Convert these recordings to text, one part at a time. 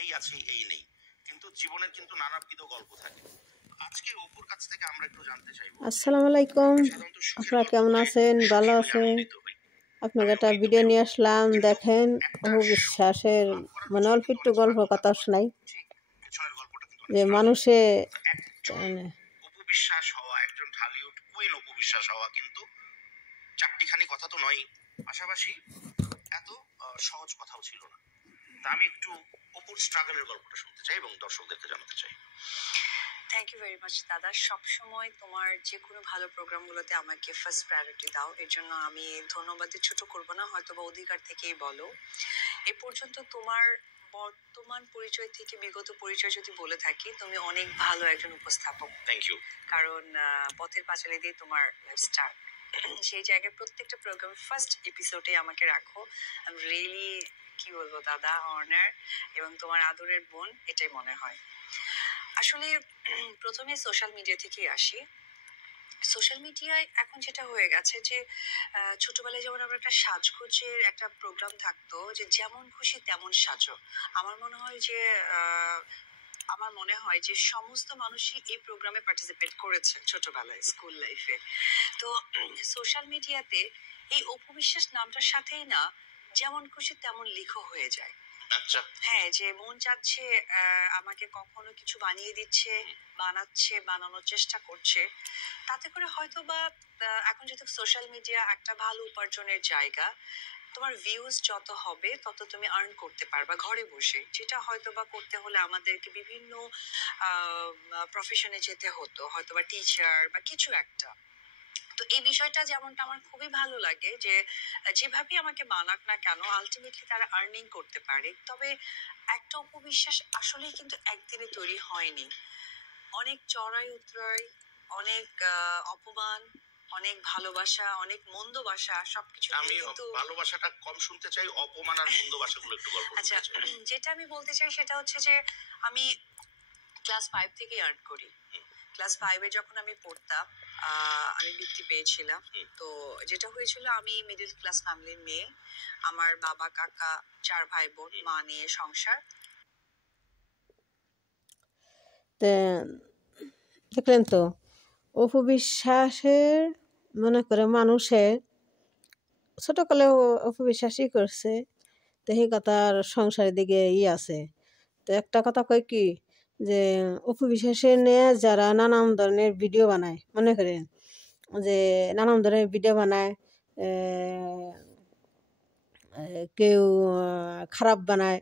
এই আছে এই নেই, কিন্তু জীবনের কিন্তু নানাবিধ গল্প থাকে। আজকে অপুর কাছ থেকে আমরা একটু জানতে চাইবো। আসসালামু আলাইকুম, আপনারা কেমন আছেন? ভালো আছেন? আপনাকে একটা ভিডিও নিয়ে আসলাম, দেখেন। অপু বিশ্বাসের মানে অল্প একটু গল্প কথা শোনাই, যে মানুষে মানে অপু বিশ্বাস হওয়া, একজন ঢালিউড কুইন অপু বিশ্বাস হওয়া কিন্তু চারটিখানি কথা তো নয়, পাশাপাশি এত সহজ কথাও ছিল না। তা আমি একটু অপুর স্ট্রাগলের গল্পটা শুনতে চাই এবং দর্শকদেরকে জানাতে চাই। থ্যাংক ইউ ভেরি মাচ দাদা, সবসময় তোমার যে কোনো ভালো প্রোগ্রামগুলোতে আমাকে ফার্স্ট প্রায়োরিটি দাও, এর জন্য আমি ধন্যবাদে ছোট করব না, হয়তো বা অধিকার থেকেই বলো। এ পর্যন্ত তোমার বর্তমান পরিচয় থেকে বিগত পরিচয় যদি বলে থাকি, তুমি অনেক ভালো একজন উপস্থাপক। Thank you. কারণ পথের পাঁচালী দিয়ে তোমার স্টার, সেই জায়গায় প্রত্যেকটা প্রোগ্রাম ফার্স্ট এপিসোডে আমাকে রাখো। আই এম রিয়েলি, কি বলবো দাদা, অনার এবং তোমার আদরের বোন, এটাই মনে হয়। আসলে প্রথমে সোশ্যাল মিডিয়া থেকেই আসি। সোশ্যাল মিডিয়ায় এখন যেটা হয়ে গেছে যে ছোটবেলায় যেমন আমরা একটা সাজগোজের একটা প্রোগ্রাম থাকতো, যে যেমন খুশি তেমন সাজো। আমার মনে হয় যে সমস্ত মানুষই এই প্রোগ্রামে পার্টিসিপেট করেছে ছোটবেলায় স্কুল লাইফে। তো সোশ্যাল মিডিয়াতে এই অপু বিশ্বাস নামটার সাথেই না যেমন খুশি তেমন লিখো হয়ে যায়। আচ্ছা, হ্যাঁ, যে মন চাচ্ছে আমাকে কখনো কিছু বানিয়ে দিচ্ছে, বানাচ্ছে, বানানোর চেষ্টা করছে। তাতে করে হয়তো বা এখন যেহেতু সোশ্যাল মিডিয়া একটা ভালো উপার্জনের জায়গা, তোমার ভিউজ যত হবে তত তুমি আর্ন করতে পারবা ঘরে বসে, যেটা হয়তো বা করতে হলে আমাদেরকে বিভিন্ন প্রফেশনে যেতে হতো, হয়তো বা টিচার বা কিছু একটা। তো এই বিষয়টা যেমনটা আমার খুবই ভালো লাগে, যে যেভাবে আমাকে বানাক না কেন আলটিমেটলি তারা আর্নিং করতে পারে। তবে একটা উপবিশ্বাস আসলেই কিন্তু একদিনে তৈরি হয়নি। অনেক চড়াই উতরাই, অনেক অপমান, অনেক ভালোবাসা, অনেক মন্দ বাসা, সবকিছু আমি কিন্তু ভালোবাসাটা কম শুনতে চাই, অপমান আর মন্দ বাসাগুলো একটু গল্প আচ্ছা, যেটা আমি বলতে চাই সেটা হচ্ছে যে আমি ক্লাস 5 থেকে আর্ন করি। ক্লাস 5-এ যখন আমি পড়তাম, আমি বৃত্তি পেয়েছিলাম। তো যেটা হয়েছিল, আমি মিডল ক্লাস ফ্যামিলির মেয়ে, আমার বাবা কাকা 4 ভাই বোন, মা নিয়ে সংসার। দেখলেন তো, অপু বিশ্বাসের মনে করে মানুষে ছোটকালেও অপু বিশ্বাসই করছে, তো সেই কথার সংসারের দিকে আছে। তো একটা কথা কই কি, যে অপু বিশ্বাসের নিয়ে যারা নানান ধরনের ভিডিও বানায়, মনে করেন যে নানান ধরনের ভিডিও বানায়, কেউ খারাপ বানায়,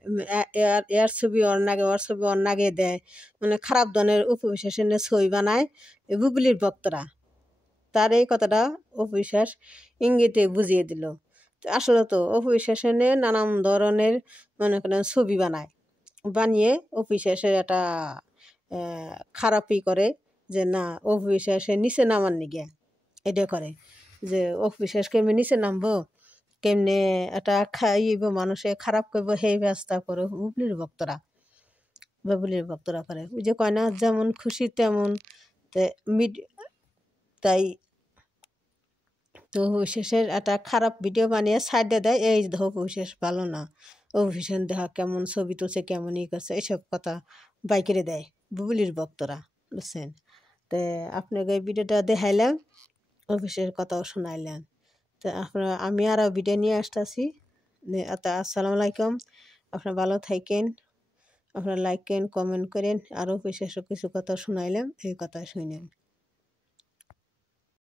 এর ছবি ওর নাগে, ওর ছবি ওর নাগে দেয়, মানে খারাপ ধরনের অপু বিশ্বাসের নিয়ে ছবি বানায় বুবলির ভক্তরা। তার এই কথাটা অপু বিশ্বাস ইঙ্গিতে বুঝিয়ে দিল। আসলে তো অপু বিশ্বাসের নিয়ে নানান ধরনের মনে করেন ছবি বানায়, বানিয়ে অপু বিশ্বাসের একটা খারাপই করে, যে না অপু বিশ্বাসের নিচে নামার নিগে এটা করে, যে অপু বিশ্বাস কেমনি নিচে নামবো, কেমনে এটা খাইব মানুষে খারাপ করব, সেই ব্যবস্থা করে বুবলির ভক্তরা করে। ওই যে কয় না, যেমন খুশি তেমন। তাই তো অভিশেষের একটা খারাপ ভিডিও বানিয়ে সাইডে দেয়, এই অভিশেষ ভালো না, অভিশেষ দেখা কেমন ছবি তুলছে, কেমন ই করছে, এইসব কথা বাইকেরে দেয় বুবলির ভক্তরা, বুঝছেন? তো আপনাকে এই ভিডিওটা দেখাইলাম, অভিশেষের কথাও শোনাইলেন। তো আপনারা, আমি আরও ভিডিও নিয়ে আসতেছি। আসসালামু আলাইকুম, আপনারা ভালো থাকেন, আপনারা লাইক করেন, কমেন্ট করেন, আরও বিশেষ কিছু কথা শোনাইলাম, এই কথা শুনেন।